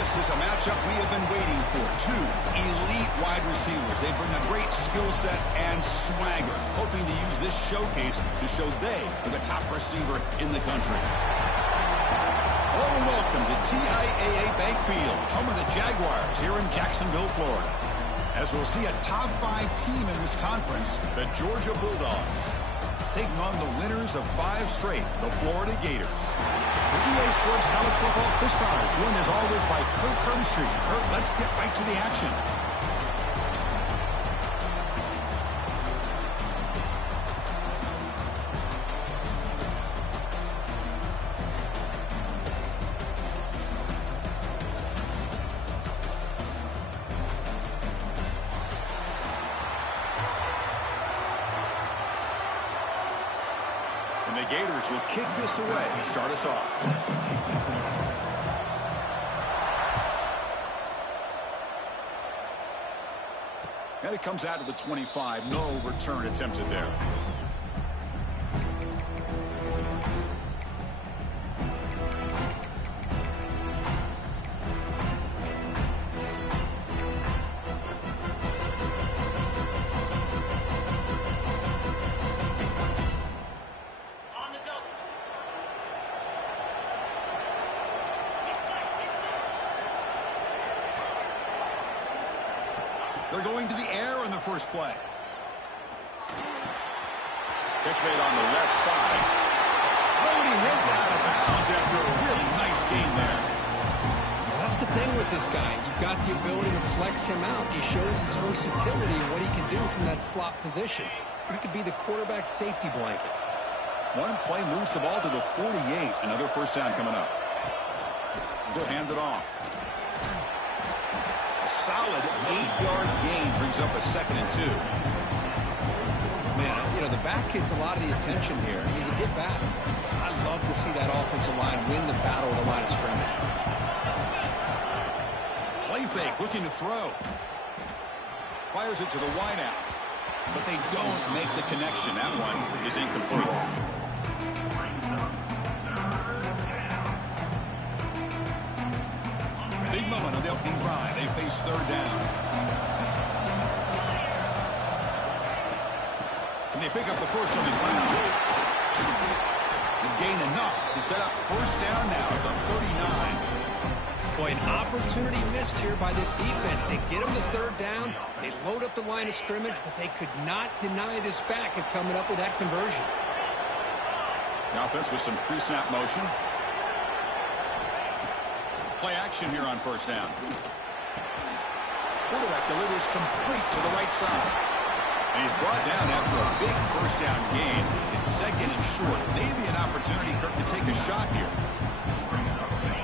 This is a matchup we have been waiting for. Two elite wide receivers. They bring a great skill set and swagger, hoping to use this showcase to show they are the top receiver in the country. Hello and welcome to TIAA Bank Field, home of the Jaguars here in Jacksonville, Florida. As we'll see a top 5 team in this conference, the Georgia Bulldogs, taking on the winners of 5 straight, the Florida Gators. The EA Sports College Football Quiz Founder, joined as always by Kurt Hermstreet. Kurt, let's get right to the action. And the Gators will kick this away and start us off. And it comes out of the 25. No return attempted there. They're going to the air on the first play. Catch made on the left side. Oh, and he heads out of bounds after a really nice game there. Well, that's the thing with this guy. You've got the ability to flex him out. He shows his versatility and what he can do from that slot position. He could be the quarterback safety blanket. One play moves the ball to the 48. Another first down coming up. They'll hand it off. Solid 8-yard gain brings up a 2nd and 2. Man, you know, the back gets a lot of the attention here. He's a good back. I love to see that offensive line win the battle at the line of scrimmage. Play fake, looking to throw. Fires it to the wideout. But they don't make the connection. That one is incomplete. Big moment on the opening drive. They face 3rd down. Can they pick up the first on the ground? And gain enough to set up first down now at the 39. Boy, an opportunity missed here by this defense. They get them to 3rd down. They load up the line of scrimmage, but they could not deny this back of coming up with that conversion. The offense with some pre-snap motion. Play action here on first down. Quarterback delivers complete to the right side. And he's brought down after a big first down gain. It's 2nd and short. Maybe an opportunity, Kirk, to take a shot here.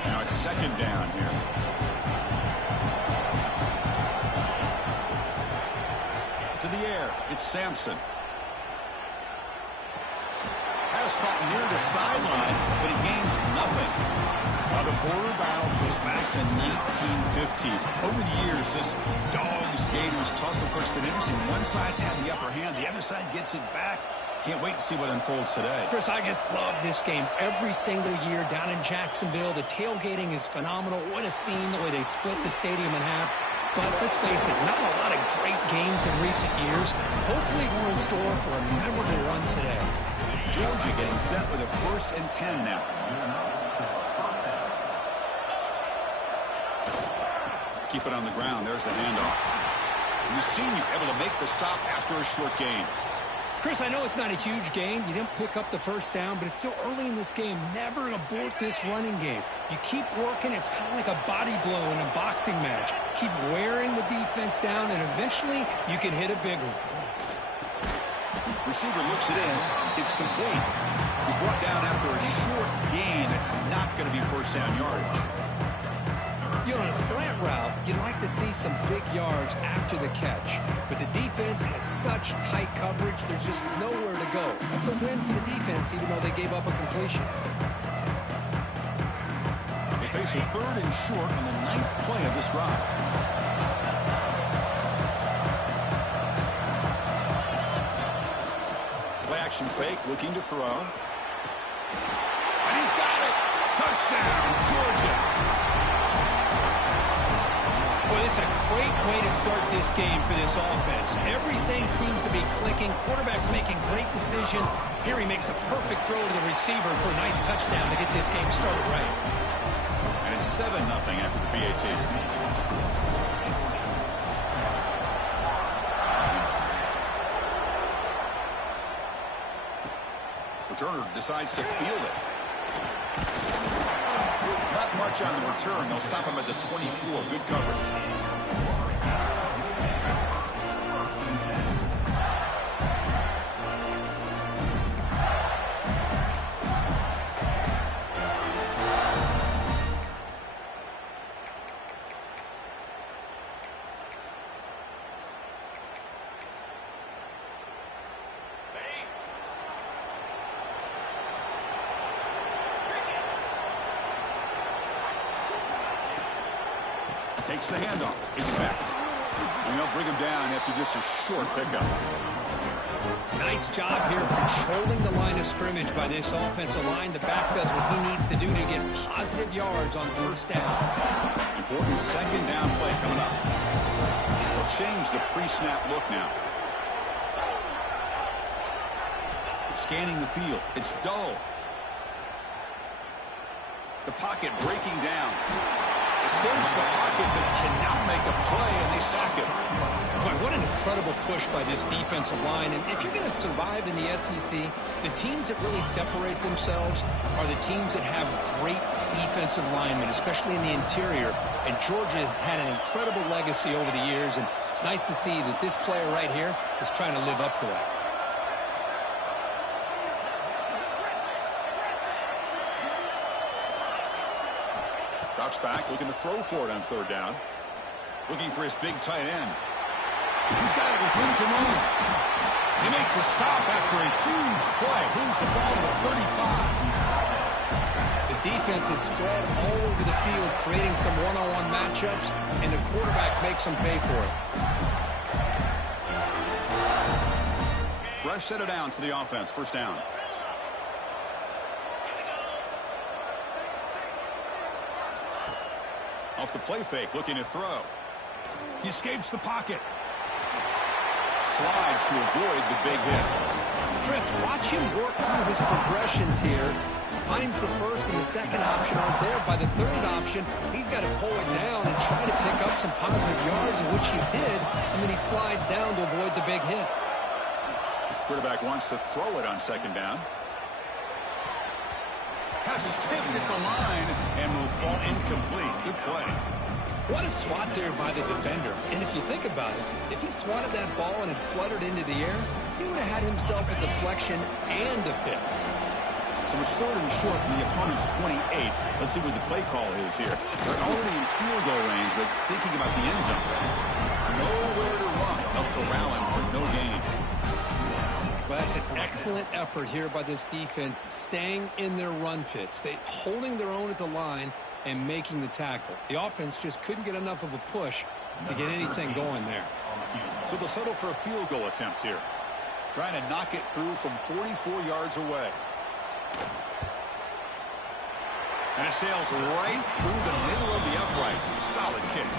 Now it's 2nd down here. To the air. It's Sampson. Pass caught near the sideline, but he gains nothing. The border battle goes back to 1950. Over the years, this Dogs-Gators tussle, Coach, been interesting. One side's had the upper hand. The other side gets it back. Can't wait to see what unfolds today. Chris, I just love this game every single year down in Jacksonville. The tailgating is phenomenal. What a scene, the way they split the stadium in half. But let's face it, not a lot of great games in recent years. Hopefully we're in store for a memorable one today. Georgia getting set with a 1st and 10 now. Keep it on the ground. There's the handoff. The senior able to make the stop after a short gain. Chris, I know it's not a huge gain. You didn't pick up the first down, but it's still early in this game. Never abort this running game. You keep working. It's kind of like a body blow in a boxing match. Keep wearing the defense down, and eventually you can hit a big one. Receiver looks it in. It's complete. He's brought down after a short gain. That's not going to be first down yardage. You know, on a slant route, you'd like to see some big yards after the catch. But the defense has such tight coverage, there's just nowhere to go. That's a win for the defense, even though they gave up a completion. They face a 3rd and short on the 9th play of this drive. Play action fake, looking to throw. And he's got it! Touchdown, Georgia! Well, this is a great way to start this game for this offense. Everything seems to be clicking. Quarterback's making great decisions. Here he makes a perfect throw to the receiver for a nice touchdown to get this game started right. And it's 7-0 after the PAT. Returner decides to field it. Not much on the return. They'll stop him at the 24. Good coverage. Takes the handoff. It's back. And they'll bring him down after just a short pickup. Nice job here controlling the line of scrimmage by this offensive line. The back does what he needs to do to get positive yards on first down. Important second down play coming up. They'll change the pre-snap look now. Scanning the field. It's dull. The pocket breaking down. Escapes the pocket, but cannot make a play, and they sack him. Boy, what an incredible push by this defensive line. And if you're going to survive in the SEC, the teams that really separate themselves are the teams that have great defensive linemen, especially in the interior. And Georgia has had an incredible legacy over the years, and it's nice to see that this player right here is trying to live up to that. Drops back, looking to throw for it on third down. Looking for his big tight end. He's got it with room to run. They make the stop after a huge play. Moves the ball to the 35. The defense is spread all over the field, creating some one-on-one matchups, and the quarterback makes them pay for it. Fresh set of downs for the offense. First down. Off the play fake, looking to throw. He escapes the pocket. Slides to avoid the big hit. Chris, watch him work through his progressions here. Finds the first and the second option aren't there. By the third option, he's got to pull it down and try to pick up some positive yards, which he did, and then he slides down to avoid the big hit. Quarterback wants to throw it on second down. Pass is tipped at the line and will fall incomplete. Good play. What a swat there by the defender. And if you think about it, if he swatted that ball and it fluttered into the air, he would have had himself a deflection and a pick. So it's third and short from the opponent's 28. Let's see what the play call is here. They're already in field goal range, but thinking about the end zone. Nowhere to run. They'll corral him for no gain. Well, that's an excellent effort here by this defense, staying in their run fits. They holding their own at the line and making the tackle. The offense just couldn't get enough of a push to get anything going there. So they'll settle for a field goal attempt here. Trying to knock it through from 44 yards away. And it sails right through the middle of the uprights. Solid kick.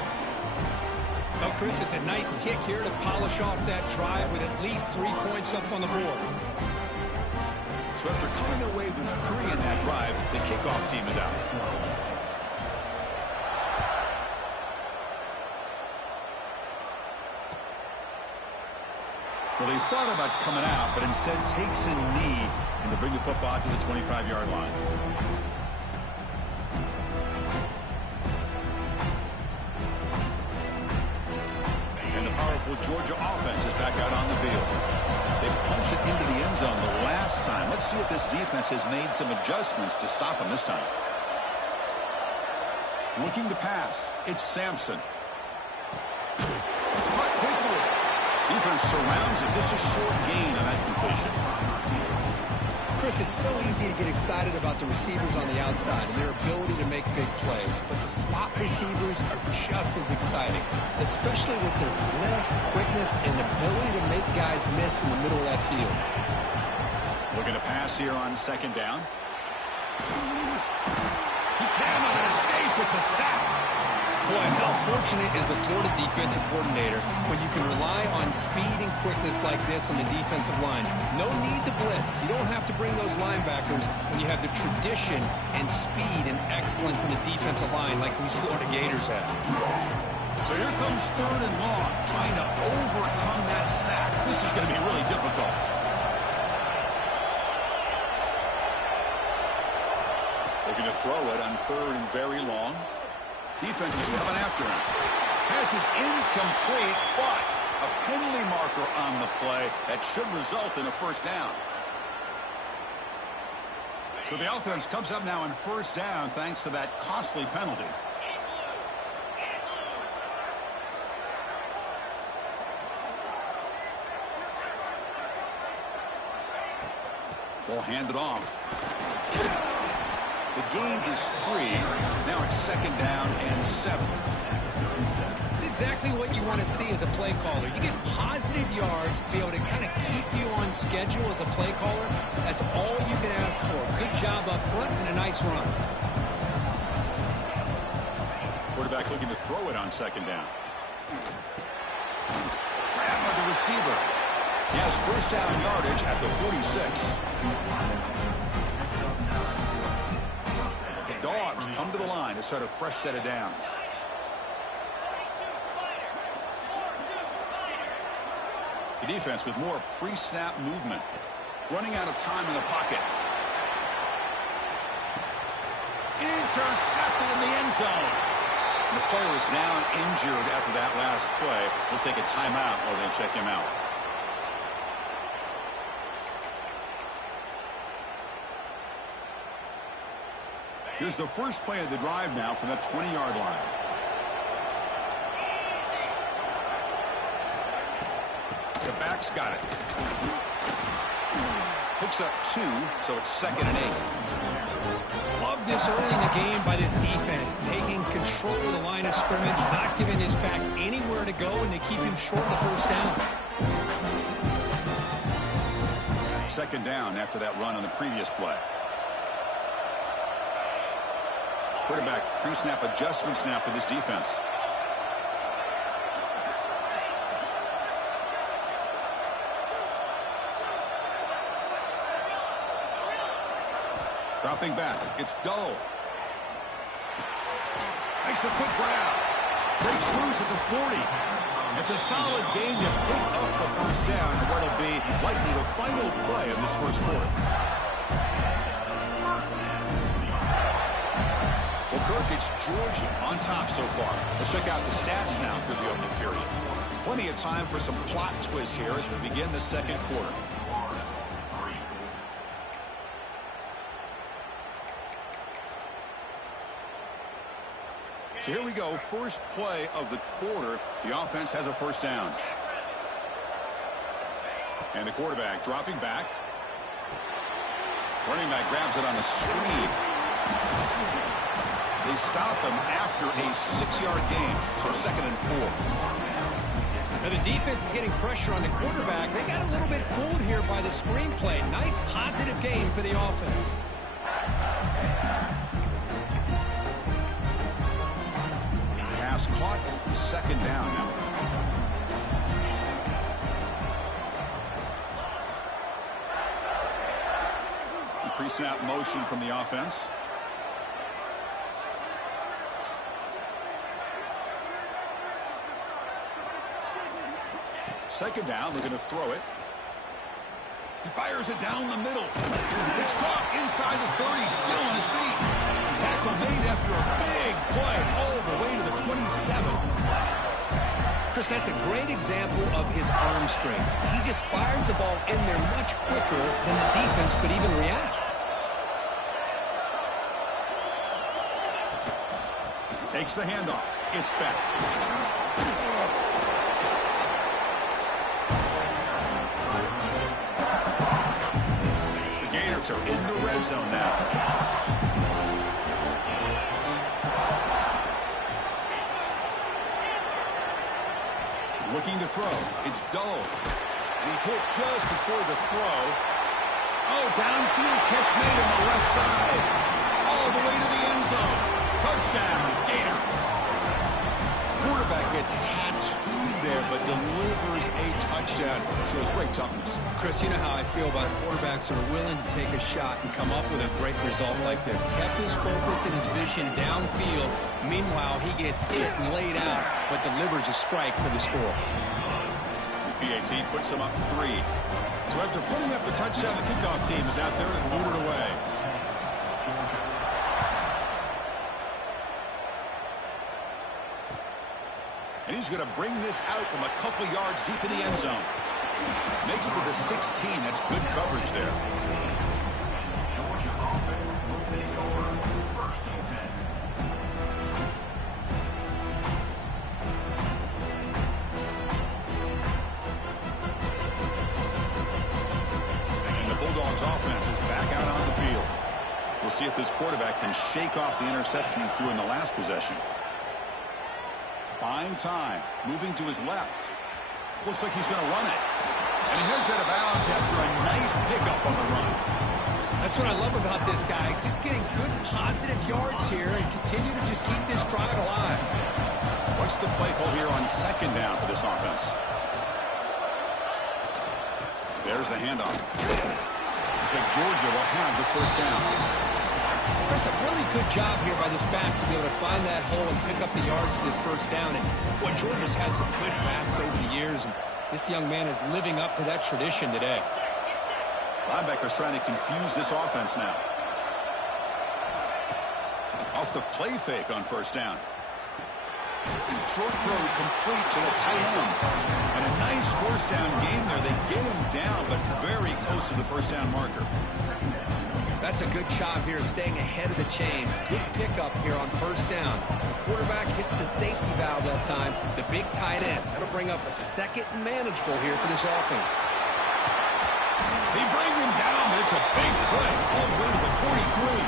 Well, Chris, it's a nice kick here to polish off that drive with at least 3 points up on the board. So after coming away with 3 in that drive, the kickoff team is out. Well, they thought about coming out, but instead takes a knee and to bring the football to the 25-yard line. Georgia offense is back out on the field. They punched it into the end zone the last time. Let's see if this defense has made some adjustments to stop them this time. Looking to pass. It's Sampson. Cut quickly. Defense surrounds him. Just a short gain on that completion. Chris, it's so easy to get excited about the receivers on the outside and their ability to make big plays, but the slot receivers are just as exciting, especially with their finesse, quickness, and ability to make guys miss in the middle of that field. Looking to pass here on second down. He cannot escape. It's a sack. Boy, how fortunate is the Florida defensive coordinator when you can rely on speed and quickness like this on the defensive line. No need to blitz. You don't have to bring those linebackers when you have the tradition and speed and excellence in the defensive line like these Florida Gators have. So here comes 3rd and long, trying to overcome that sack. This is going to be really difficult. Looking to throw it on 3rd and very long. Defense is coming after him. Pass is incomplete, but a penalty marker on the play that should result in a 1st down. So the offense comes up now on 1st down thanks to that costly penalty. Ball handed off. The gain is 3. Now it's 2nd down and 7. It's exactly what you want to see as a play caller. You get positive yards to be able to kind of keep you on schedule as a play caller. That's all you can ask for. Good job up front and a nice run. Quarterback looking to throw it on 2nd down. Grab by the receiver. He has 1st down yardage at the 46. Dogs come to the line to start a fresh set of downs. The defense with more pre-snap movement. Running out of time in the pocket. Intercepted in the end zone. And the player is down injured after that last play. We'll take a timeout while they check him out. Here's the first play of the drive now from the 20-yard line. The back's got it. Picks up 2, so it's 2nd and 8. Love this early in the game by this defense, taking control of the line of scrimmage, not giving his back anywhere to go, and they keep him short of the 1st down. 2nd down after that run on the previous play. Quarterback pre-snap adjustments now for this defense. Dropping back. It's Dull. Makes a quick grab. Breaks loose at the 40. It's a solid gain to pick up the 1st down and what'll be likely the final play of this 1st quarter. Well, Kirk, it's Georgia on top so far. Let's check out the stats now through the opening period. Plenty of time for some plot twists here as we begin the 2nd quarter. So here we go. First play of the quarter. The offense has a 1st down. And the quarterback dropping back. Running back grabs it on a screen. They stop him after a 6-yard gain. So 2nd and 4. Now the defense is getting pressure on the quarterback. They got a little bit fooled here by the screenplay. Nice positive gain for the offense. Pass caught. 2nd down now. Pre-snap motion from the offense. Second down, looking to throw it. He fires it down the middle. It's caught inside the 30, still on his feet. Tackle made after a big play all the way to the 27. Chris, that's a great example of his arm strength. He just fired the ball in there much quicker than the defense could even react. Takes the handoff. It's back. The Gators are in the red zone now. Looking to throw. It's Dull. And he's hit just before the throw. Oh, downfield catch made on the left side. All the way to the end zone. Touchdown, Gators. quarterback gets tattooed there, but delivers a touchdown. Shows great toughness. Chris, you know how I feel about quarterbacks that are willing to take a shot and come up with a great result like this. Kept his focus and his vision downfield. Meanwhile, he gets hit and laid out, but delivers a strike for the score. The PAT puts them up 3. So after putting up the touchdown, the kickoff team is out there and moved it away. And he's going to bring this out from a couple yards deep in the end zone. Makes it to the 16. That's good coverage there. And the Bulldogs offense is back out on the field. We'll see if this quarterback can shake off the interception he threw in the last possession. Buying time, moving to his left. Looks like he's going to run it. And he heads out of bounds after a nice pickup on the run. That's what I love about this guy. Just getting good positive yards here and continue to just keep this drive alive. What's the play call here on second down for this offense? There's the handoff. Looks like Georgia will have the first down. Chris, a really good job here by this back to be able to find that hole and pick up the yards for this first down. And boy, Georgia's had some good backs over the years, and this young man is living up to that tradition today. Linebackers trying to confuse this offense now. Off the play fake on first down. Short throw complete to the tight end. And a nice first down gain there. They get him down, but very close to the first down marker. That's a good job here, staying ahead of the chains. Good pickup here on first down. The quarterback hits the safety valve that time. The big tight end. That'll bring up a second manageable here for this offense. He brings him down, but it's a big play all the way to the 43.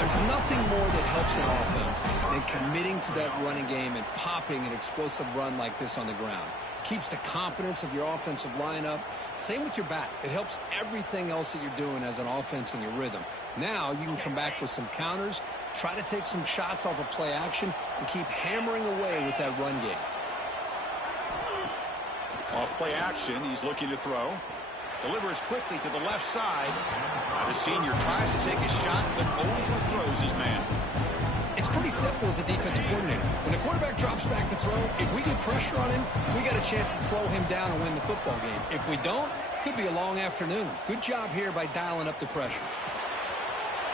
There's nothing more that helps an offense than committing to that running game and popping an explosive run like this on the ground. Keeps the confidence of your offensive lineup. Same with your back. It helps everything else that you're doing as an offense in your rhythm. Now you can come back with some counters, try to take some shots off of play action, and keep hammering away with that run game. Off play action, he's looking to throw. Delivers quickly to the left side. The senior tries to take a shot, but overthrows his man. It's pretty simple as a defensive coordinator. When the quarterback drops back to throw, if we get pressure on him, we got a chance to slow him down and win the football game. If we don't, could be a long afternoon. Good job here by dialing up the pressure.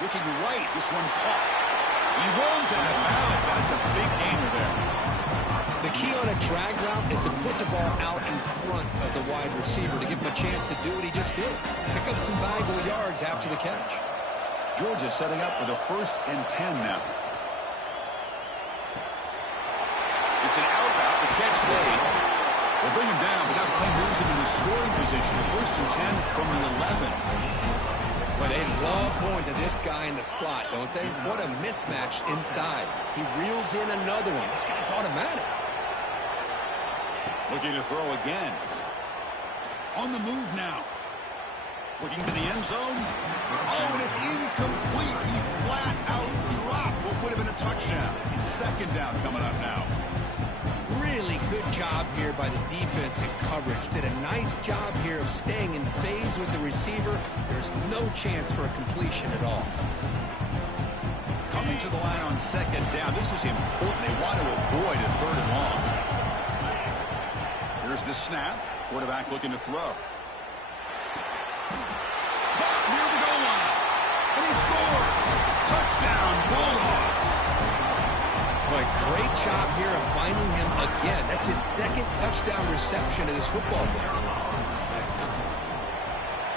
Looking right, this one caught. He runs out of bounds. That's a big gainer there. The key on a drag route is to put the ball out in front of the wide receiver to give him a chance to do what he just did. Pick up some valuable yards after the catch. Georgia setting up with a 1st and 10 now. It's an out route, the catch made. They'll bring him down, but that play moves him into scoring position. 1st and 10 from the 11. Well, they love going to this guy in the slot, don't they? What a mismatch inside. He reels in another one. This guy's automatic. Looking to throw again. On the move now. Looking to the end zone. Oh, and it's incomplete. He flat out dropped what would have been a touchdown. 2nd down coming up now. Really good job here by the defense in coverage. Did a nice job here of staying in phase with the receiver. There's no chance for a completion at all. Coming to the line on 2nd down. This is important. They want to avoid a 3rd and long. Here's the snap. Quarterback looking to throw. Caught near the goal line. And he scores. Touchdown, Bulldogs. Boy, great job here of finding him again. That's his 2nd touchdown reception in this football game.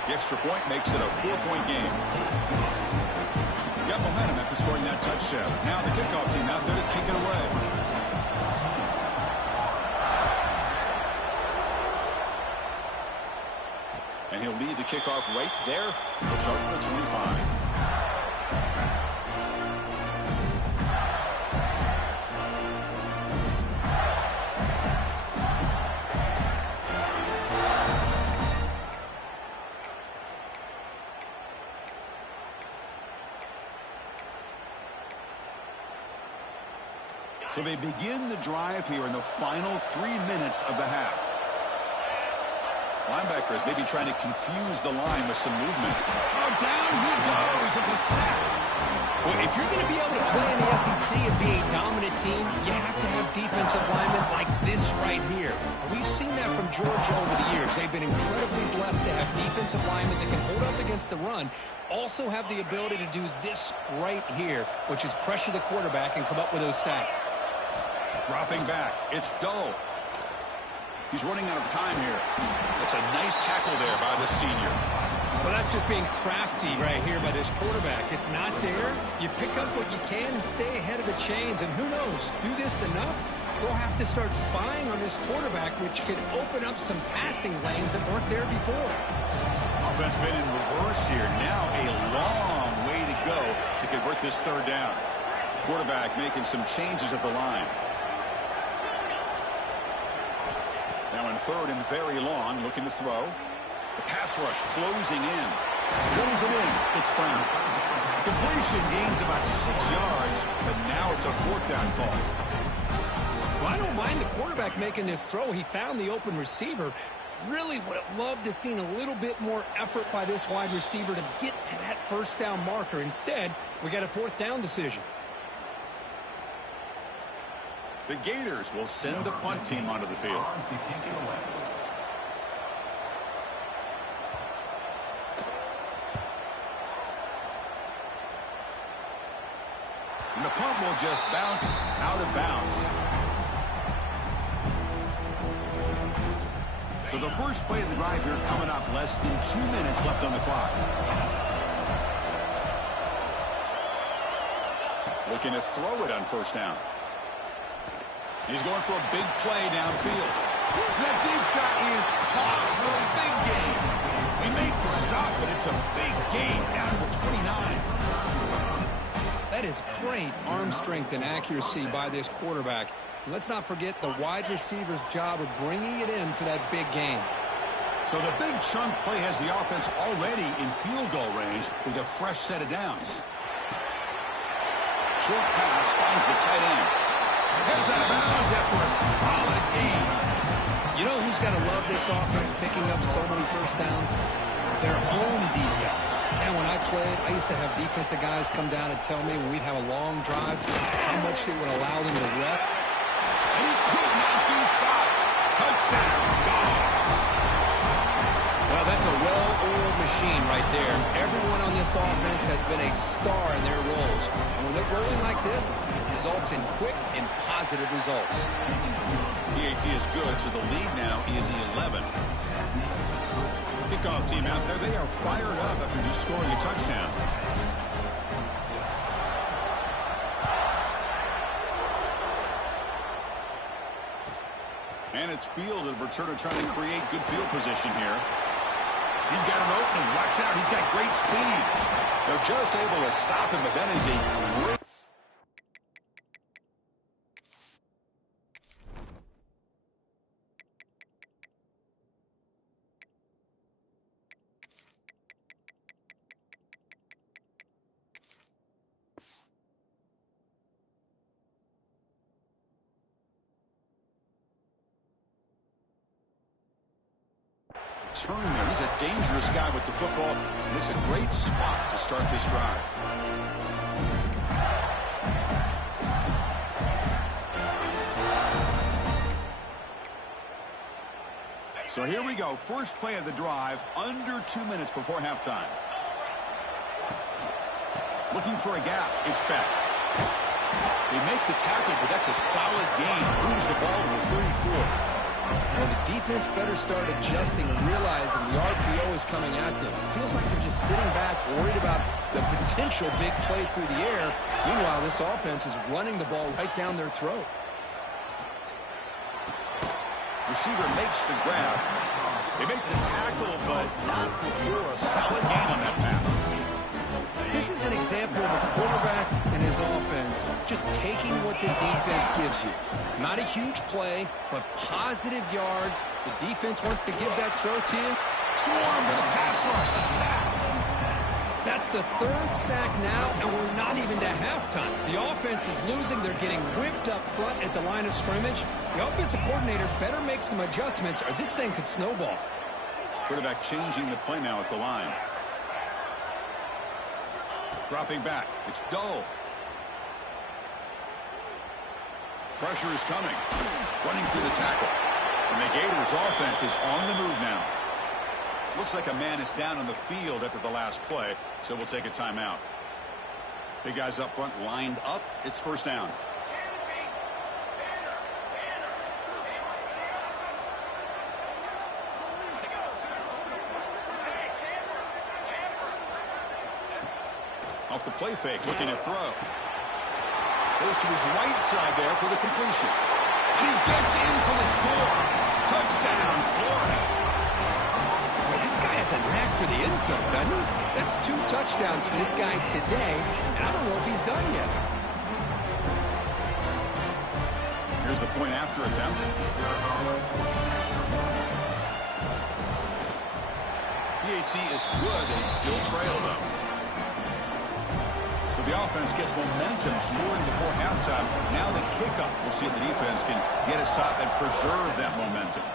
The extra point makes it a 4-point game. Got momentum after scoring that touchdown. Now the kickoff team out there to kick it away. And he'll lead the kickoff right there. He'll start at the 25. So they begin the drive here in the final 3 minutes of the half. Linebacker is maybe trying to confuse the line with some movement. Oh, down he goes. It's a sack. Well, if you're going to be able to play in the SEC and be a dominant team, you have to have defensive linemen like this right here. We've seen that from Georgia over the years. They've been incredibly blessed to have defensive linemen that can hold up against the run, also have the ability to do this right here, which is pressure the quarterback and come up with those sacks. Dropping back. It's Doe. He's running out of time here. That's a nice tackle there by the senior. Well, that's just being crafty right here by this quarterback. It's not there. You pick up what you can and stay ahead of the chains. And who knows, do this enough, we'll have to start spying on this quarterback, which could open up some passing lanes that weren't there before. Offense been in reverse here. Now a long way to go to convert this third down. Quarterback making some changes at the line. Now in third and very long, looking to throw. The pass rush closing in. Pulls it in. It's Brown. Completion gains about 6 yards, but now it's a fourth down call. Well, I don't mind the quarterback making this throw. He found the open receiver. Really would have loved to seen a little bit more effort by this wide receiver to get to that first down marker. Instead, we got a fourth down decision. The Gators will send the punt team onto the field. And the punt will just bounce out of bounds. So the first play of the drive here coming up, less than 2 minutes left on the clock. Looking to throw it on first down. He's going for a big play downfield. That deep shot is caught for a big gain. They make the stop, but it's a big gain down to the 29. That is great arm strength and accuracy by this quarterback. Let's not forget the wide receiver's job of bringing it in for that big gain. So the big chunk play has the offense already in field goal range with a fresh set of downs. Short pass finds the tight end. Heads out of bounds after a solid gain. You know who's got to love this offense picking up so many first downs? Their own defense. And when I played, I used to have defensive guys come down and tell me when we'd have a long drive how much it would allow them to rep. And he could not be stopped. Touchdown, Dogs. Well, that's a well-oiled machine right there. Everyone on this offense has been a star in their roles. And when they're rolling like this, it results in quick and positive results. PAT is good, so the lead now is 11. Kickoff team out there. They are fired up after just scoring a touchdown. And it's field and returner trying to create good field position here. He's got an opening. Watch out. He's got great speed. They're just able to stop him, but that is a great... turn there. He's a dangerous guy with the football, and it's a great spot to start this drive. So here we go. First play of the drive, under 2 minutes before halftime. Looking for a gap. It's back. They make the tackle, but that's a solid gain. Moves the ball to the 34. Well, the defense better start adjusting and realizing the RPO is coming at them. It feels like they're just sitting back, worried about the potential big play through the air. Meanwhile, this offense is running the ball right down their throat. Receiver makes the grab. They make the tackle, but not before a solid gain on that pass. This is an example of a quarterback and his offense just taking what the defense gives you. Not a huge play, but positive yards. The defense wants to give that throw to you. Swarm to the pass rush. A sack. That's the third sack now, and we're not even to halftime. The offense is losing. They're getting whipped up front at the line of scrimmage. The offensive coordinator better make some adjustments, or this thing could snowball. Quarterback changing the play now at the line. Dropping back. It's Dole. Pressure is coming. Running through the tackle. And the Gators' offense is on the move now. Looks like a man is down on the field after the last play, so we'll take a timeout. Big guys up front lined up. It's first down. Off the play fake, looking to throw. Goes to his right side there for the completion. And he gets in for the score. Touchdown, Florida. This guy has a knack for the end zone, doesn't he? That's 2 touchdowns for this guy today, and I don't know if he's done yet. Here's the point after attempt. PAT is good. They still trail, though. So the offense gets momentum scoring before halftime. Now the kickoff. We'll see if the defense can get his top and preserve that momentum.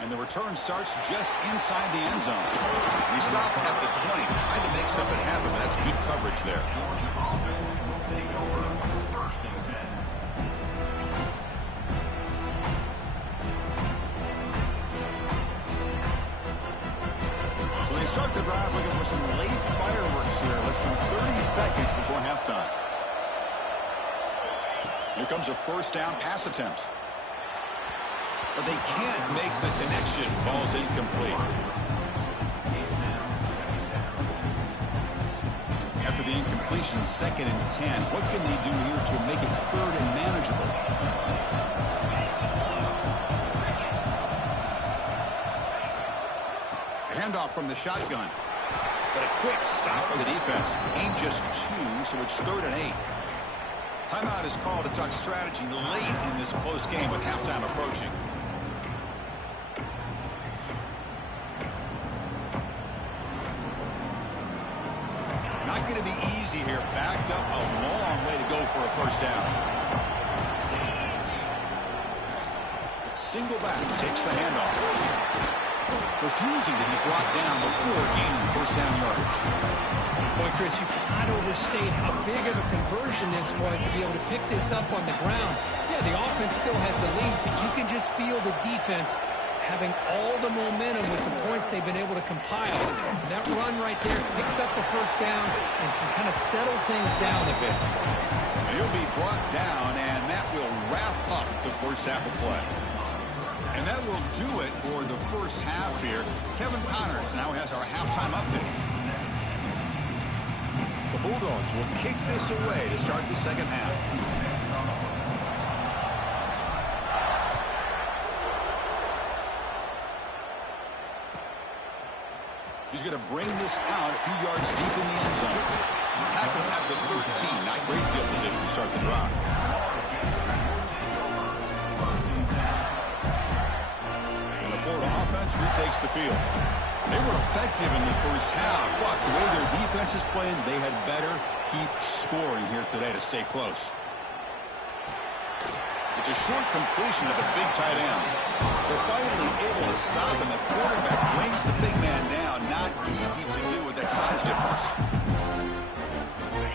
And the return starts just inside the end zone. We stop at the 20, trying to make something happen, but that's good coverage there. So they start the drive looking for some late fireworks here. Less than 30 seconds before halftime. Here comes a first down pass attempt. But they can't make the connection. Ball's incomplete. After the incompletion, 2nd and 10. What can they do here to make it 3rd and manageable? A handoff from the shotgun. But a quick stop of the defense. Gain just 2, so it's 3rd and 8. Timeout is called to talk strategy late in this close game with halftime approaching. Not going to be easy here. Backed up a long way to go for a first down. Single back takes the handoff. Refusing to be brought down before gaining first down yardage. Boy, Chris, you cannot overstate how big of a conversion this was to be able to pick this up on the ground. Yeah, the offense still has the lead, but you can just feel the defense having all the momentum with the points they've been able to compile. That run right there picks up the first down and can kind of settle things down a bit. He'll be brought down, and that will wrap up the first half of play. And that will do it for the first half here. Kevin Connors now has our halftime update. The Bulldogs will kick this away to start the second half. He's going to bring this out a few yards deep in the end zone. Tackle at the 13. Not great field position to start the drive. And the Florida offense retakes the field. They were effective in the first half, but the way their defense is playing, they had better keep scoring here today to stay close. It's a short completion of the big tight end. They're finally able to stop him. The quarterback brings the big man down. Not easy to do with that size difference.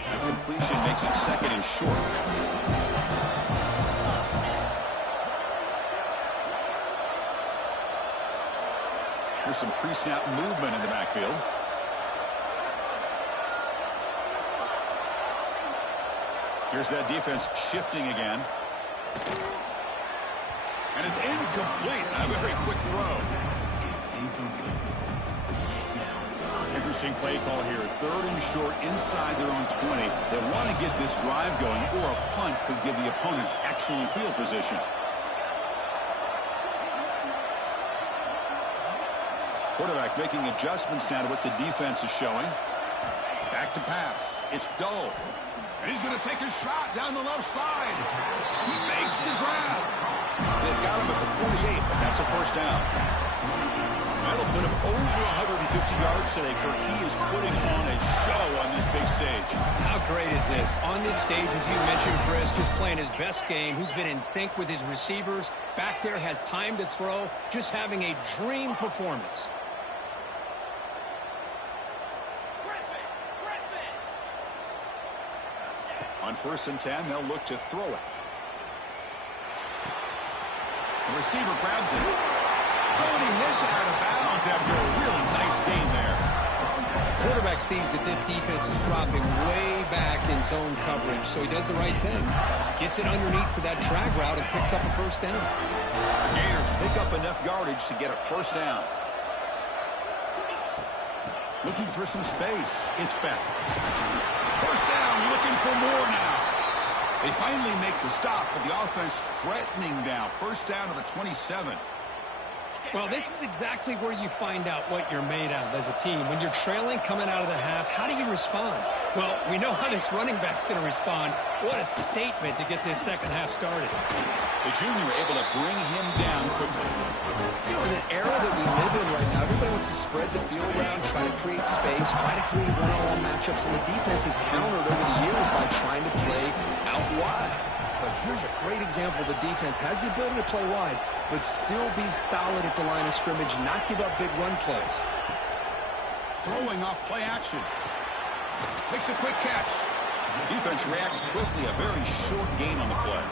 The completion makes it 2nd and short. Here's some pre-snap movement in the backfield. Here's that defense shifting again. And it's incomplete. A very quick throw. Interesting play call here. 3rd and short inside their own 20. They want to get this drive going, or a punt could give the opponents excellent field position. Quarterback making adjustments now to what the defense is showing. Back to pass. It's Dole. And he's going to take a shot down the left side. He makes the grab. They've got him at the 48, but that's a first down. That'll put him over 150 yards today, Kirk. He is putting on a show on this big stage. How great is this? On this stage, as you mentioned, Chris, just playing his best game. He's been in sync with his receivers. Back there, has time to throw. Just having a dream performance. On 1st and 10, they'll look to throw it. The receiver grabs it. Oh, and he hits out of bounds after a really nice gain there. Quarterback sees that this defense is dropping way back in zone coverage, so he does the right thing. Gets it underneath to that drag route and picks up a first down. The Gators pick up enough yardage to get a first down. Looking for some space. It's back. First down, looking for more now. They finally make the stop, but the offense threatening now. First down to the 27. Well, this is exactly where you find out what you're made of as a team. When you're trailing coming out of the half, how do you respond? Well, we know how this running back's going to respond. What a statement to get this second half started. The junior able to bring him down quickly. You know, in an era that we live in right now, everybody wants to spread the field around, try to create space, try to create one-on-one matchups, and the defense is countered over the years by trying to play out wide. But here's a great example. The defense has the ability to play wide, but still be solid at the line of scrimmage, not give up big run plays. Throwing off play action. Makes a quick catch. Defense reacts quickly. A very short gain on the play.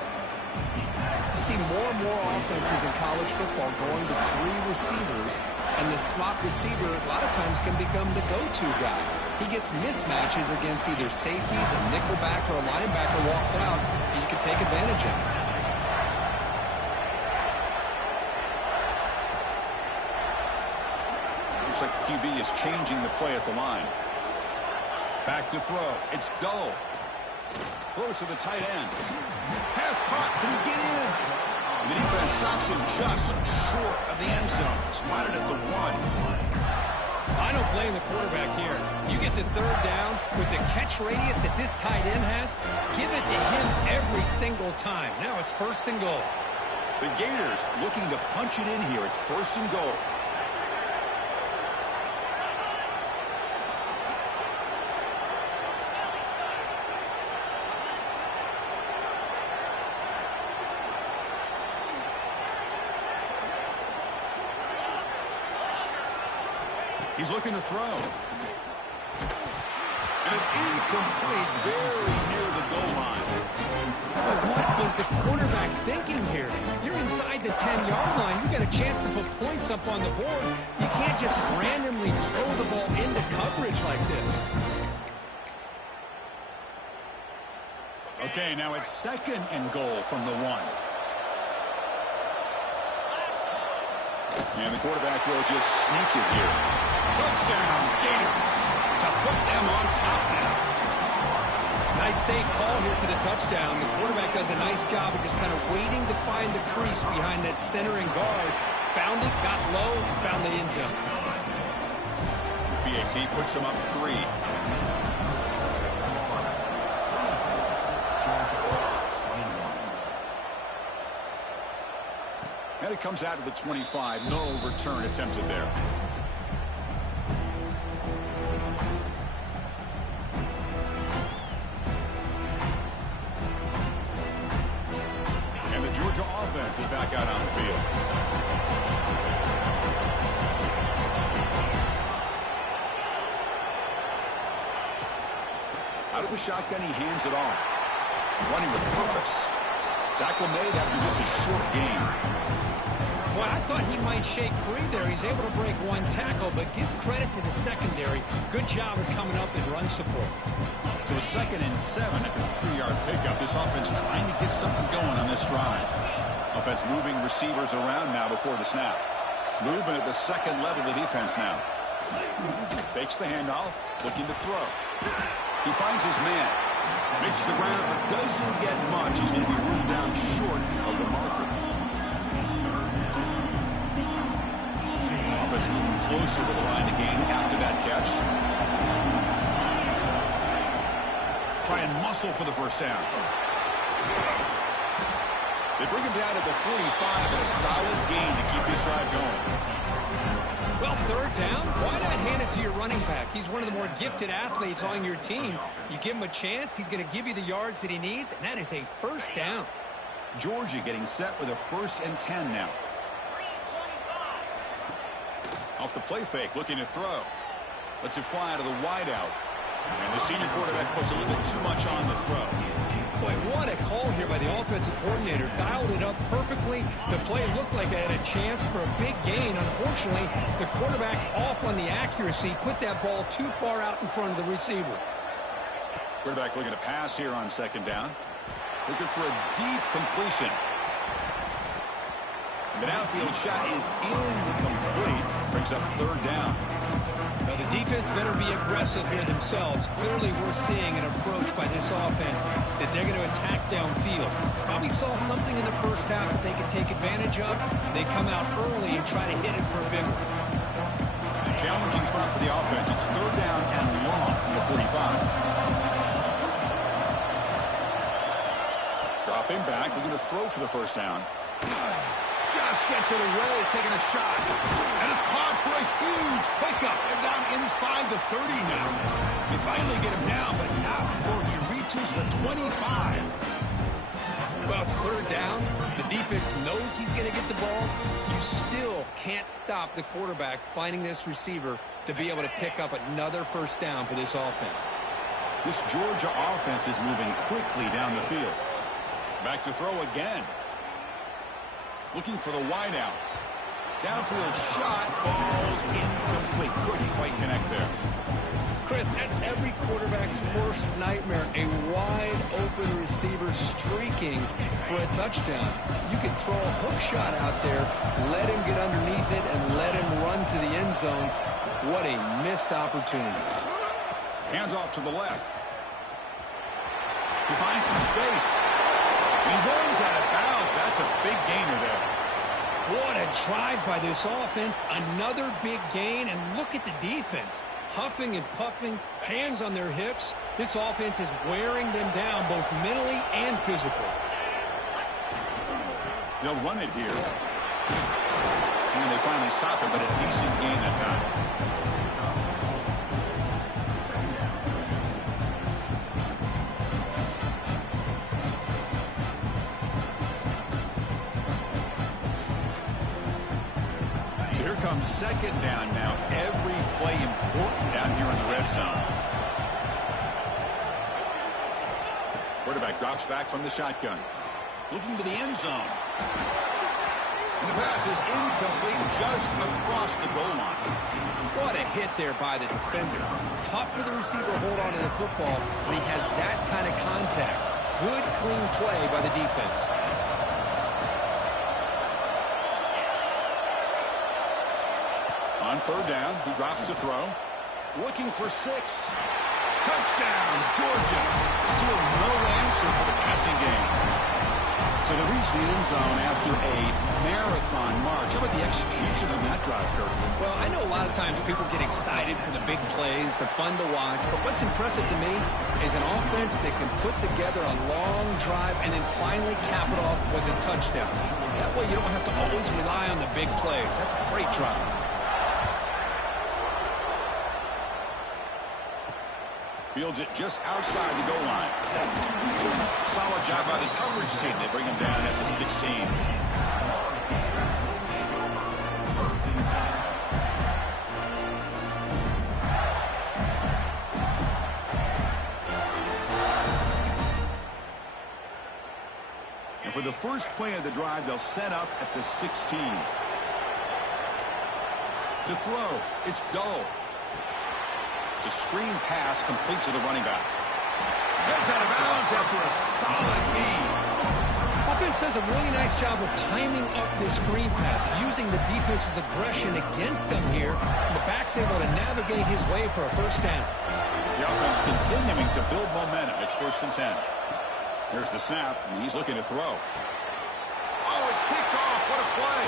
You see more and more offenses in college football going to 3 receivers, and the slot receiver a lot of times can become the go-to guy. He gets mismatches against either safeties, a nickelback, or a linebacker walked out, and you can take advantage of it. Looks like the QB is changing the play at the line. Back to throw. It's Dull. Throws to the tight end. Pass caught. Can he get in? The defense stops him just short of the end zone. Spotted at the 1. I don't blame the quarterback here. You get to third down with the catch radius that this tight end has, give it to him every single time. Now it's 1st and goal. The Gators looking to punch it in here. It's 1st and goal. He's looking to throw. And it's incomplete, very near the goal line. But what was the quarterback thinking here? You're inside the 10-yard line. You got a chance to put points up on the board. You can't just randomly throw the ball into coverage like this. Okay, now it's 2nd and goal from the 1. And the quarterback will just sneak it here. Touchdown, Gators, to put them on top now. Nice safe call here for the touchdown. The quarterback does a nice job of just kind of waiting to find the crease behind that center and guard. Found it, got low, and found the end zone. BAT puts them up 3. And it comes out to the 25. No return attempted there. And the Georgia offense is back out on the field. Out of the shotgun, he hands it off. Running with purpose. Tackle made after just a short gain. Well, I thought he might shake free there. He's able to break 1 tackle, but give credit to the secondary. Good job of coming up in run support. So a 2nd and 7 after the 3-yard pickup. This offense trying to get something going on this drive. Offense moving receivers around now before the snap. Movement at the 2nd level of the defense now. Fakes the handoff, looking to throw. He finds his man. Makes the ground, but doesn't get much. He's going to be ruled down short of the marker. Offense moving closer to the line to gain after that catch. Try and muscle for the first down. They bring him down at the 45, and a solid gain to keep this drive going. Well, third down, why not hand it to your running back? He's one of the more gifted athletes on your team. You give him a chance, he's going to give you the yards that he needs, and that is a first down. Georgia getting set with a 1st and 10 now. Off the play fake, looking to throw. Lets it fly to the wideout. And the senior quarterback puts a little bit too much on the throw. Boy, what a call here by the offensive coordinator. Dialed it up perfectly. The play looked like it had a chance for a big gain. Unfortunately, the quarterback off on the accuracy, put that ball too far out in front of the receiver. Quarterback looking to pass here on 2nd down. Looking for a deep completion. The downfield shot is incomplete. Brings up 3rd down. Now, the defense better be aggressive here themselves. Clearly, we're seeing an approach by this offense that they're going to attack downfield. Probably saw something in the first half that they could take advantage of. They come out early and try to hit it for a big one. Challenging spot for the offense. It's 3rd down and long from the 45. Dropping back, looking to throw for the 1st down. Just gets it away, taking a shot. And it's caught for a huge pickup. They're down inside the 30 now. They finally get him down, but not before he reaches the 25. Well, it's 3rd down. The defense knows he's going to get the ball. You still can't stop the quarterback finding this receiver to be able to pick up another 1st down for this offense. This Georgia offense is moving quickly down the field. Back to throw again. Looking for the wideout. Downfield shot falls incomplete. Couldn't quite connect there. Chris, that's every quarterback's worst nightmare. A wide open receiver streaking for a touchdown. You could throw a hook shot out there, let him get underneath it, and let him run to the end zone. What a missed opportunity. Hands off to the left. He finds some space. He runs out of bounds. That's a big gainer there. What a drive by this offense. Another big gain, and look at the defense. Huffing and puffing, hands on their hips. This offense is wearing them down both mentally and physically. They'll run it here. And they finally stop it, but a decent gain that time. Here comes 2nd down now. Every play important down here in the red zone. Quarterback drops back from the shotgun. Looking to the end zone. And the pass is incomplete just across the goal line. What a hit there by the defender. Tough for the receiver to hold on to the football when he has that kind of contact. Good, clean play by the defense. On 3rd down, he drops to throw. Looking for 6. Touchdown, Georgia. Still no answer for the passing game. So they reach the end zone after a marathon march. How about the execution on that drive, Kirk? Well, I know a lot of times people get excited for the big plays. They're fun to watch. But what's impressive to me is an offense that can put together a long drive and then finally cap it off with a touchdown. That way you don't have to always rely on the big plays. That's a great drive. Fields it just outside the goal line. Solid job by the coverage team. They bring him down at the 16. And for the first play of the drive, they'll set up at the 16. To throw, it's Dull. It's a screen pass complete to the running back. Heads out of bounds after a solid gain. Offense does a really nice job of timing up this screen pass, using the defense's aggression against them here. The back's able to navigate his way for a 1st down. The offense continuing to build momentum. It's 1st and 10. Here's the snap, and he's looking to throw. Oh, it's picked off. What a play.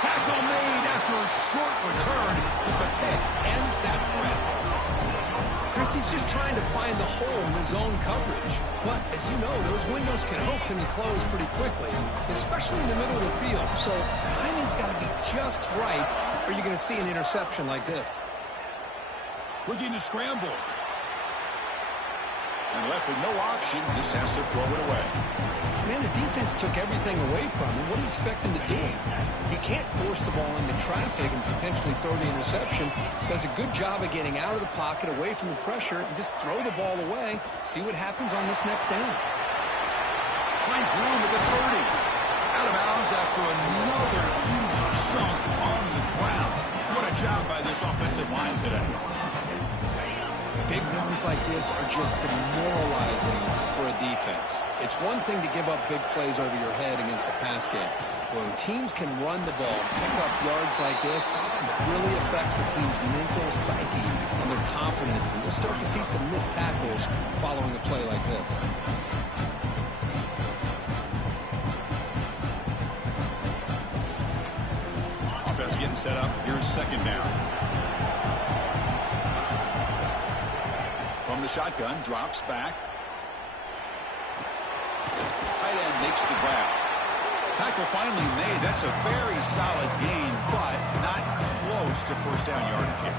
Tackle made after a short return, but the pick ends that threat. Chris, he's just trying to find the hole in the zone coverage. But, as you know, those windows can open and close pretty quickly, especially in the middle of the field. So timing's got to be just right, or you're going to see an interception like this. Looking to scramble. And left with no option, just has to throw it away. Man, the defense took everything away from him. What do you expect him to do? He can't force the ball into traffic and potentially throw the interception. Does a good job of getting out of the pocket, away from the pressure, and just throw the ball away. See what happens on this next down. Finds room at the 30. Out of bounds after another huge chunk on the ground. What a job by this offensive line today. Big runs like this are just demoralizing for a defense. It's one thing to give up big plays over your head against the pass game. But when teams can run the ball, pick up yards like this, it really affects the team's mental psyche and their confidence. And you'll start to see some missed tackles following a play like this. Offense getting set up. Here's second down. From the shotgun, drops back. Tight end makes the grab. Tackle finally made. That's a very solid gain, but not close to first down yardage yet.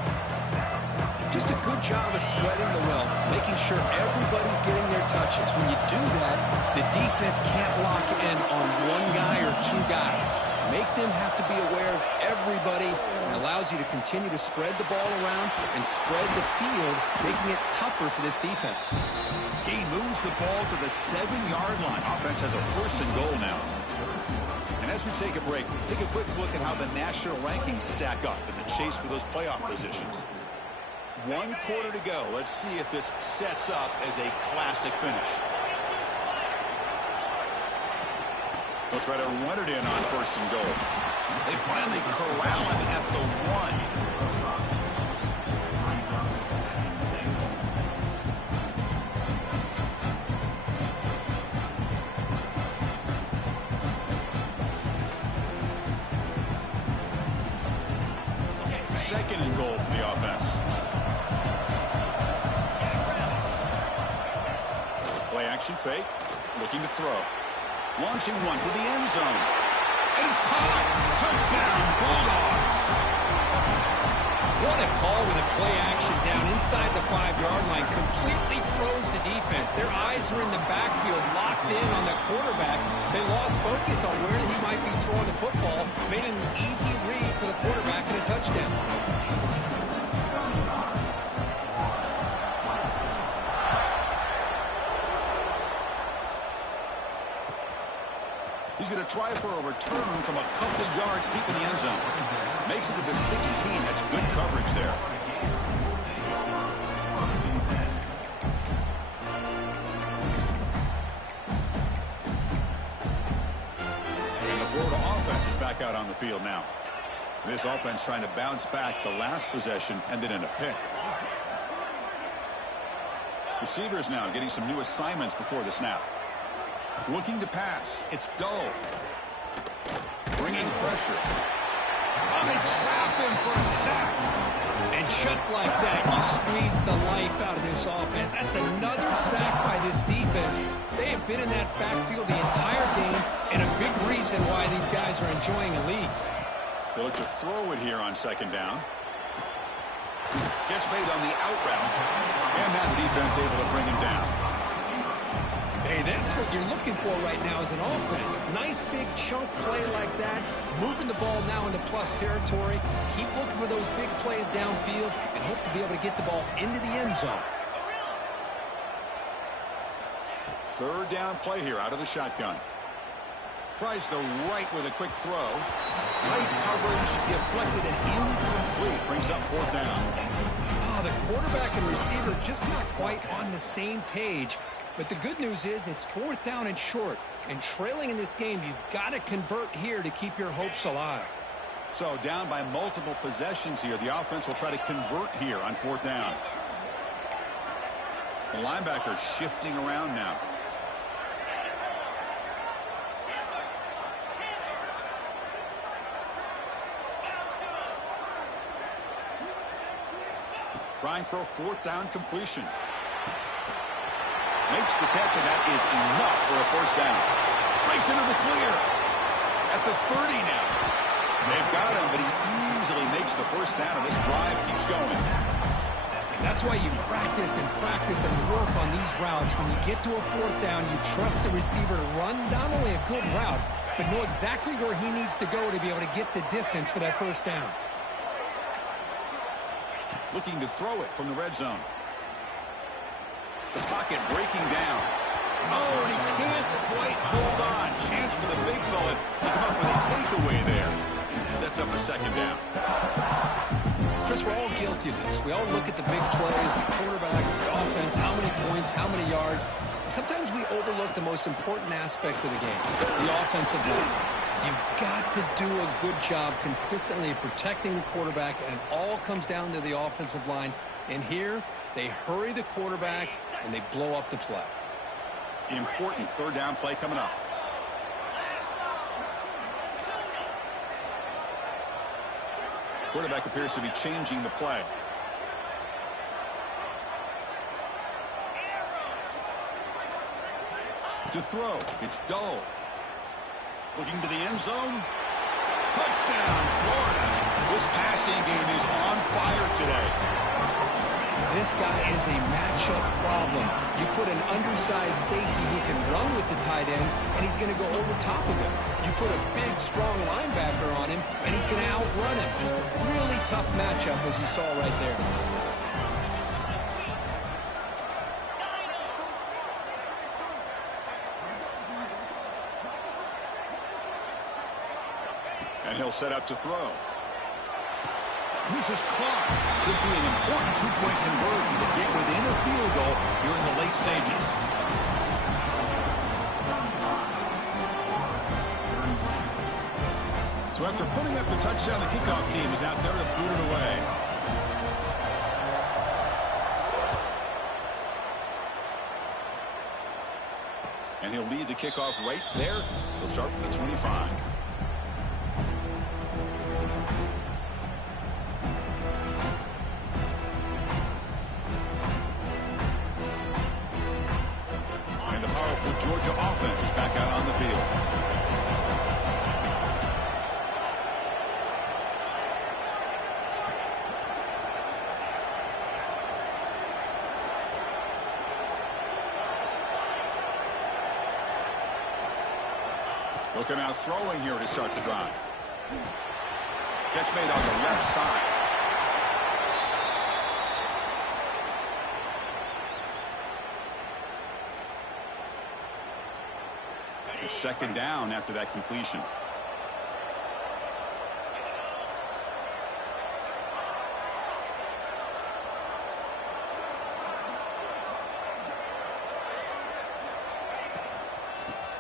Just a good job of spreading the wealth, making sure everybody's getting their touches. When you do that, the defense can't lock in on one guy or two guys. Make them have to be aware of everybody, and allows you to continue to spread the ball around and spread the field, making it tougher for this defense. He moves the ball to the 7-yard line. Offense has a first and goal now. And as we take a break, take a quick look at how the national rankings stack up in the chase for those playoff positions. 1 quarter to go. Let's see if this sets up as a classic finish. They'll try to run it in on first and goal. They finally corral him at the 1. Second and goal for the offense. Play action fake. Looking to throw. Launching one to the end zone. And it's caught. Touchdown, Bulldogs. What a call with a play action down inside the 5-yard line. Completely throws the defense. Their eyes are in the backfield, locked in on the quarterback. They lost focus on where he might be throwing the football. Made an easy read for the quarterback and a touchdown. He's going to try for a return from a couple of yards deep in the end zone. Makes it to the 16. That's good coverage there. And the Florida offense is back out on the field now. This offense trying to bounce back the last possession and then in a pick. Receivers now getting some new assignments before the snap. Looking to pass. It's dull. Bringing pressure. Oh, they trap him for a sack. And just like that, you squeeze the life out of this offense. That's another sack by this defense. They have been in that backfield the entire game, and a big reason why these guys are enjoying a lead. They look to throw it here on second down. Gets made on the out route. And now the defense able to bring him down. Hey, that's what you're looking for right now as an offense. Nice big chunk play like that. Moving the ball now into plus territory. Keep looking for those big plays downfield and hope to be able to get the ball into the end zone. Third down play here out of the shotgun. Tries the right with a quick throw. Tight coverage, deflected and incomplete. Brings up fourth down. Oh, the quarterback and receiver just not quite on the same page. But the good news is it's fourth down and short. And trailing in this game, you've got to convert here to keep your hopes alive. So down by multiple possessions here. The offense will try to convert here on fourth down. The linebacker shifting around now. Trying for a fourth down completion. Makes the catch, and that is enough for a first down. Breaks into the clear. At the 30 now. They've got him, but he easily makes the first down, and this drive keeps going. That's why you practice and work on these routes. When you get to a fourth down, you trust the receiver to run not only a good route, but know exactly where he needs to go to be able to get the distance for that first down. Looking to throw it from the red zone. The pocket breaking down. Oh, and he can't quite hold on. Chance for the big fella to come up with a takeaway there. Sets up a second down. Chris, we're all guilty of this. We all look at the big plays, the quarterbacks, the offense, how many points, how many yards. Sometimes we overlook the most important aspect of the game, the offensive line. You've got to do a good job consistently protecting the quarterback, and it all comes down to the offensive line. And here, they hurry the quarterback, and they blow up the play. Important third down play coming up. Quarterback appears to be changing the play. To throw, it's Dull. Looking to the end zone. Touchdown, Florida. This passing game is on fire today. This guy is a matchup problem. You put an undersized safety who can run with the tight end, and he's going to go over top of him. You put a big, strong linebacker on him, and he's going to outrun him. Just a really tough matchup, as you saw right there. And he'll set up to throw. This is caught. Could be an important two-point conversion to get within a field goal here in the late stages. So after putting up the touchdown, the kickoff team is out there to boot it away. And he'll lead the kickoff right there. He'll start from the 25. Georgia offense is back out on the field. Looking out throwing here to start the drive. Catch made on the left side. Second down after that completion.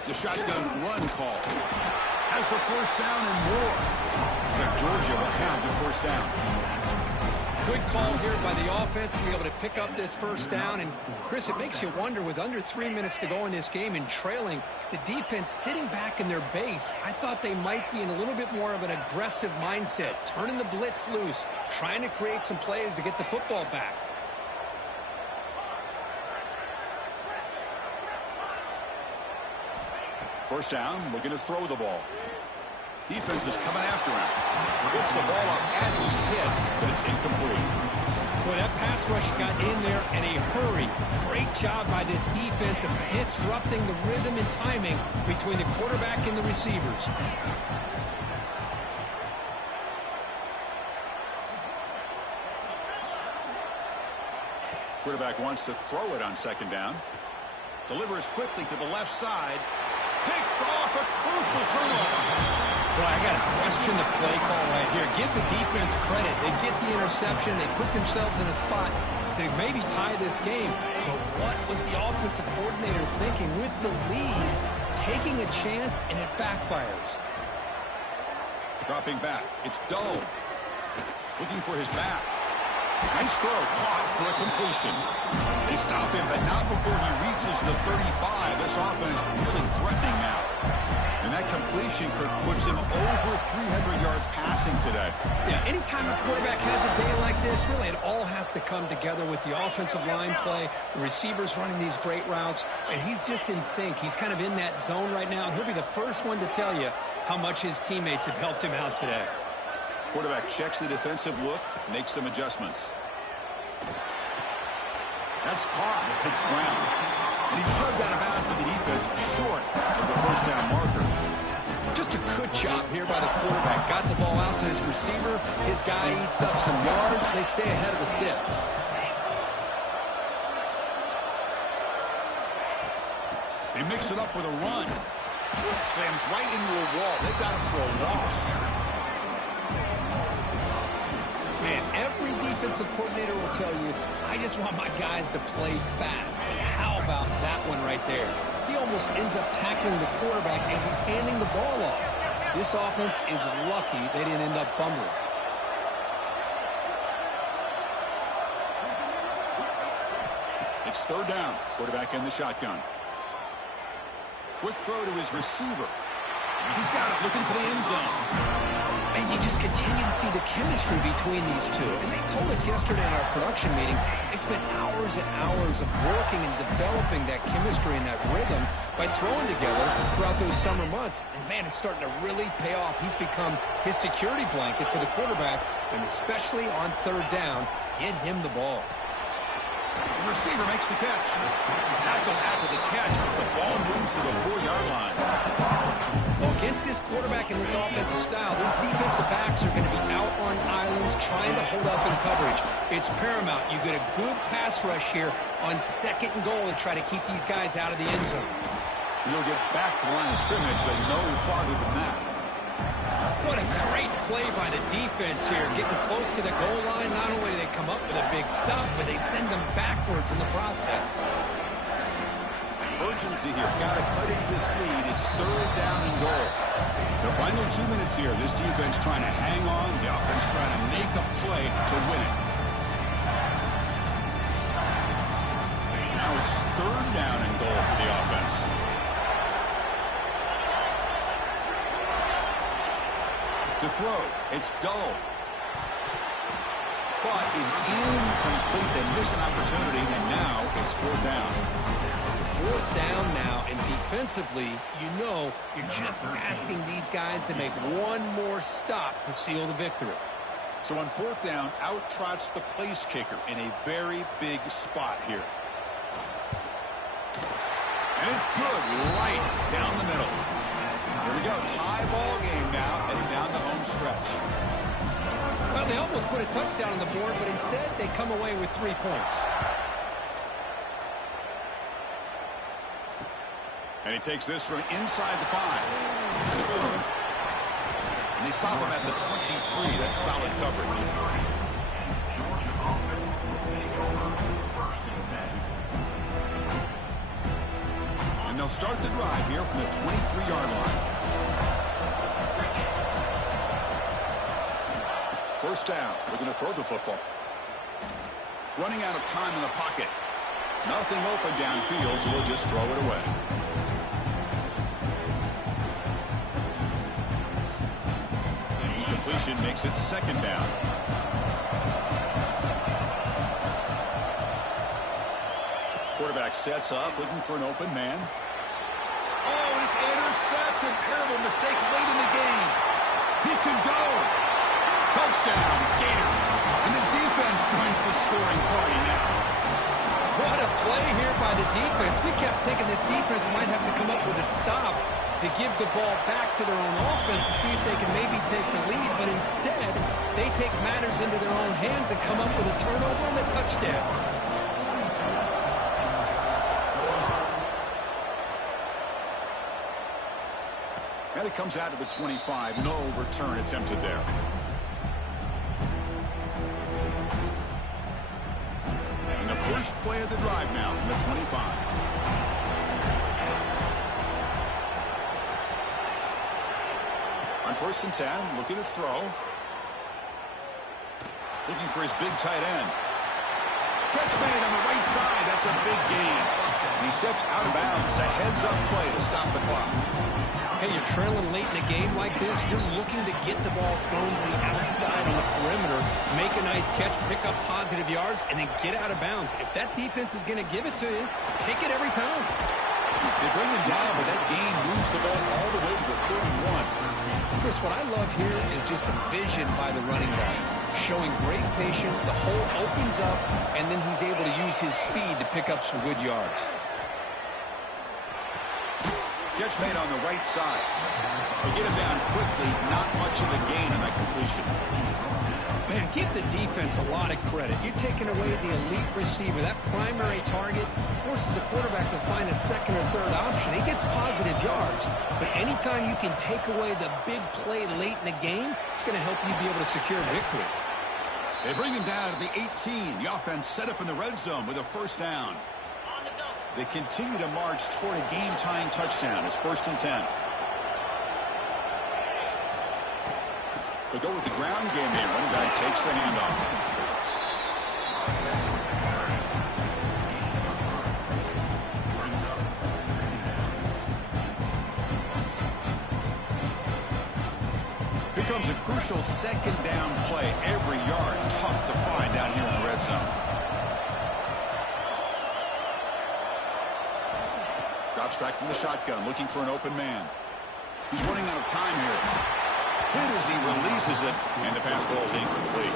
It's a shotgun run call. Has the first down and more. So Georgia will have the first down. Good call here by the offense to be able to pick up this first down. And, Chris, it makes you wonder, with under 3 minutes to go in this game and trailing, the defense sitting back in their base, I thought they might be in a little bit more of an aggressive mindset, turning the blitz loose, trying to create some plays to get the football back. First down, looking to throw the ball. Defense is coming after him. He gets the ball up as he's hit, but it's incomplete. Boy, that pass rush got in there in a hurry. Great job by this defense of disrupting the rhythm and timing between the quarterback and the receivers. Quarterback wants to throw it on second down. Delivers quickly to the left side. Picked off, a crucial turnover. Well, I got to question the play call right here. Give the defense credit. They get the interception. They put themselves in a spot to maybe tie this game. But what was the offensive coordinator thinking with the lead? Taking a chance, and it backfires. Dropping back. It's Dull. Looking for his back. Nice throw, caught for a completion. They stop him, but not before he reaches the 35. This offense really threatening now. And that completion, Kirk, puts him over 300 yards passing today. Yeah, anytime a quarterback has a day like this, really it all has to come together with the offensive line play, the receivers running these great routes, and he's just in sync. He's kind of in that zone right now, and he'll be the first one to tell you how much his teammates have helped him out today. Quarterback checks the defensive look, makes some adjustments. That's caught. It's Brown. And he's shoved out of bounds by the defense short of the first down marker. Just a good job here by the quarterback. Got the ball out to his receiver. His guy eats up some yards. They stay ahead of the sticks. They mix it up with a run. Slams right into a wall. They've got him for a loss. Man, every defensive coordinator will tell you, I just want my guys to play fast. And how about that one right there? He almost ends up tackling the quarterback as he's handing the ball off. This offense is lucky they didn't end up fumbling. It's third down. Quarterback in the shotgun. Quick throw to his receiver. He's got it, looking for the end zone. And you just continue to see the chemistry between these two. And they told us yesterday in our production meeting, they spent hours and hours of working and developing that chemistry and that rhythm by throwing together throughout those summer months. And, man, it's starting to really pay off. He's become his security blanket for the quarterback, and especially on third down, get him the ball. The receiver makes the catch. Tackled after the catch, but the ball moves to the 4-yard line. Well, against this quarterback and this offensive style, these defensive backs are going to be out on islands trying to hold up in coverage. It's paramount. You get a good pass rush here on second and goal to try to keep these guys out of the end zone. You'll get back to the line of scrimmage, but no farther than that. What a great play by the defense here. Getting close to the goal line, not only do they come up with a big stop, but they send them backwards in the process. Urgency here. Got to cut into this lead. It's third down and goal. The final 2 minutes here. This defense trying to hang on. The offense trying to make a play to win it. Now it's third down and goal for the offense. To throw. It's dull. But it's incomplete. They miss an opportunity, and now it's fourth down. Fourth down now, and defensively, you know you're just asking these guys to make one more stop to seal the victory. So on fourth down, out trots the place kicker in a very big spot here. And it's good, light down the middle. Here we go, tie ball game now, heading down the home stretch. Well, they almost put a touchdown on the board, but instead they come away with 3 points. And he takes this from inside the 5. And they stop him at the 23. That's solid coverage. And they'll start the drive here from the 23-yard line. First down. We're going to throw the football. Running out of time in the pocket. Nothing open downfield, so we'll just throw it away. Completion makes it second down. Quarterback sets up, looking for an open man. Oh, and it's intercepted. Terrible mistake late in the game. He could go. Touchdown, Gators. And the defense joins the scoring party now. What a play here by the defense. We kept thinking this defense might have to come up with a stop to give the ball back to their own offense to see if they can maybe take the lead. But instead, they take matters into their own hands and come up with a turnover and a touchdown. And it comes out to the 25. No return attempted there. And the first play of the drive now from the 25. On first and 10, looking to throw. Looking for his big tight end. Catch made on the right side. That's a big gain. And he steps out of bounds. A heads-up play to stop the clock. Hey, you're trailing late in a game like this, you're looking to get the ball thrown to the outside on the perimeter, make a nice catch, pick up positive yards, and then get out of bounds. If that defense is going to give it to you, take it every time. They bring it down, but that gain moves the ball all the way to the 31. Chris, what I love here is just the vision by the running back. Showing great patience, the hole opens up, and then he's able to use his speed to pick up some good yards. Catch made on the right side. They get him down quickly, not much of a gain on that completion. Man, give the defense a lot of credit. You're taking away the elite receiver. That primary target forces the quarterback to find a second or third option. He gets positive yards, but anytime you can take away the big play late in the game, it's going to help you be able to secure victory. They bring him down to the 18. The offense set up in the red zone with a first down. They continue to march toward a game-tying touchdown. It's 1st and 10. They go with the ground game here. Running back takes the handoff. Becomes a crucial second down play. Every yard tough to find down here in the red zone. Drops back from the shotgun, looking for an open man. He's running out of time here. Hit as he releases it, and the pass ball is incomplete.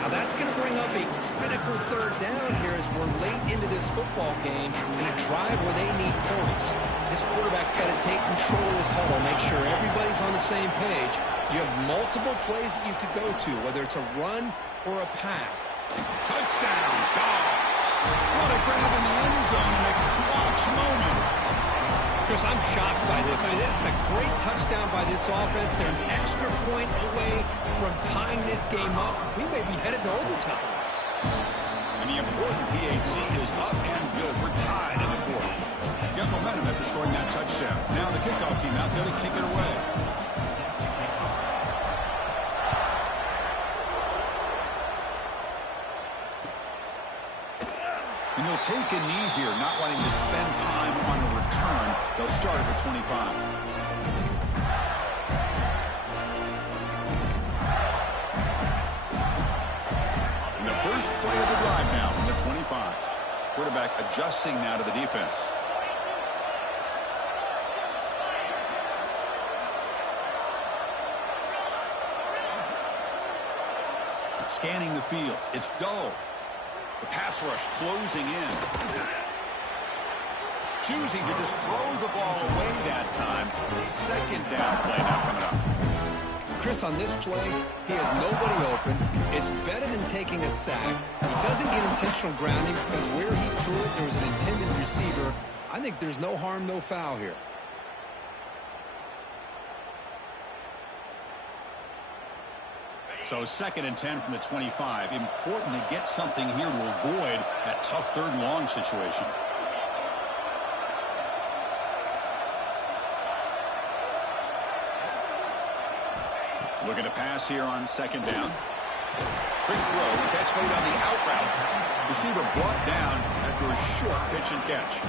Now that's going to bring up a critical third down here as we're late into this football game in a drive where they need points. This quarterback's got to take control of this huddle, make sure everybody's on the same page. You have multiple plays that you could go to, whether it's a run or a pass. Touchdown, Dogs. What a grab in the end zone in a clutch moment. Chris, I'm shocked by this. I mean, this is a great touchdown by this offense. They're an extra point away from tying this game up. We may be headed to overtime. And the important PAT is up and good. We're tied in the fourth. Got momentum after scoring that touchdown. Now the kickoff team out there to kick it away. And he'll take a knee here, not wanting to spend time on a return. They'll start at the 25. And the first play of the drive now from the 25. Quarterback adjusting now to the defense. Scanning the field. It's dull. The pass rush closing in. Choosing to just throw the ball away that time. Second down play now coming up. Chris, on this play, he has nobody open. It's better than taking a sack. He doesn't get intentional grounding because where he threw it, there was an intended receiver. I think there's no harm, no foul here. So 2nd and 10 from the 25. Important to get something here to avoid that tough 3rd and long situation. Looking to pass here on 2nd down. Quick throw. Catch made on the out route. Receiver brought down after a short pitch and catch.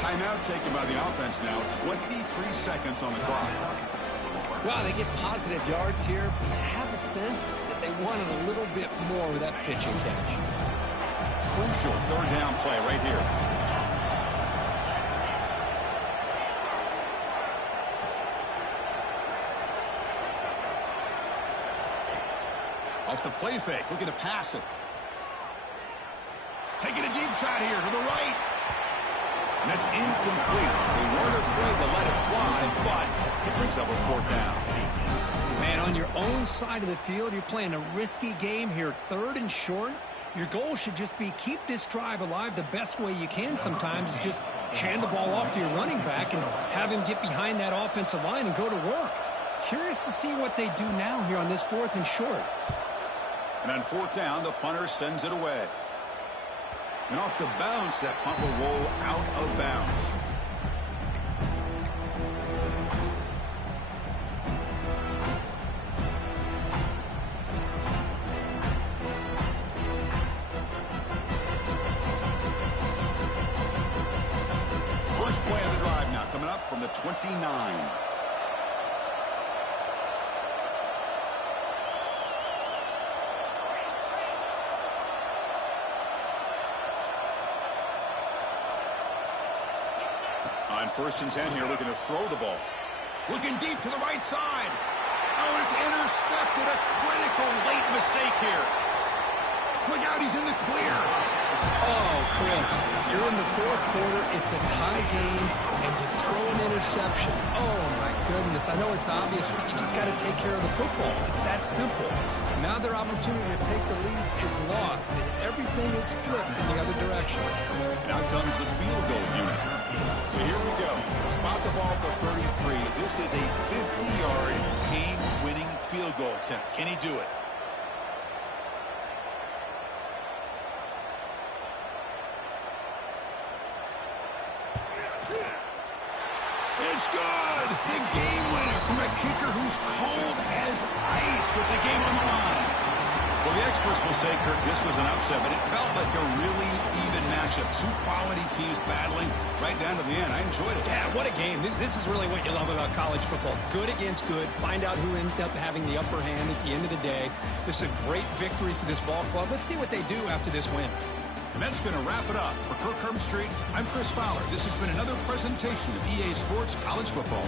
Timeout taken by the offense now. 23 seconds on the clock. Wow, they get positive yards here. I have a sense that they wanted a little bit more with that pitch and catch. Crucial 3rd down play right here. Off the play fake, looking to pass it. Taking a deep shot here to the right. And that's incomplete. They weren't afraid to let it fly, but it brings up a 4th down. Man, on your own side of the field, you're playing a risky game here. 3rd and short. Your goal should just be keep this drive alive the best way you can sometimes is just hand the ball off to your running back and have him get behind that offensive line and go to work. Curious to see what they do now here on this 4th and short. And on 4th down, the punter sends it away. And off the bounce, that punt will roll out of bounds. First play of the drive now coming up from the 29. On 1st and 10 here, looking to throw the ball. Looking deep to the right side. Oh, it's intercepted. A critical late mistake here. Look out, he's in the clear. Oh, Chris, you're in the 4th quarter. It's a tie game, and you throw an interception. Oh, my goodness. I know it's obvious, but you just got to take care of the football. It's that simple. Now their opportunity to take the lead is lost, and everything is flipped in the other direction. Now comes the field goal unit. So here we go. Spot the ball at the 33. This is a 50-yard game-winning field goal attempt. Can he do it? It's good! The game winner from a kicker who's cold as ice with the game on the line. Well, the experts will say, Kirk, this was an upset, but it felt like a really even matchup. Two quality teams battling right down to the end. I enjoyed it. Yeah, what a game. This is really what you love about college football. Good against good. Find out who ends up having the upper hand at the end of the day. This is a great victory for this ball club. Let's see what they do after this win. And that's going to wrap it up. For Kirk Herbstreit, I'm Chris Fowler. This has been another presentation of EA Sports College Football.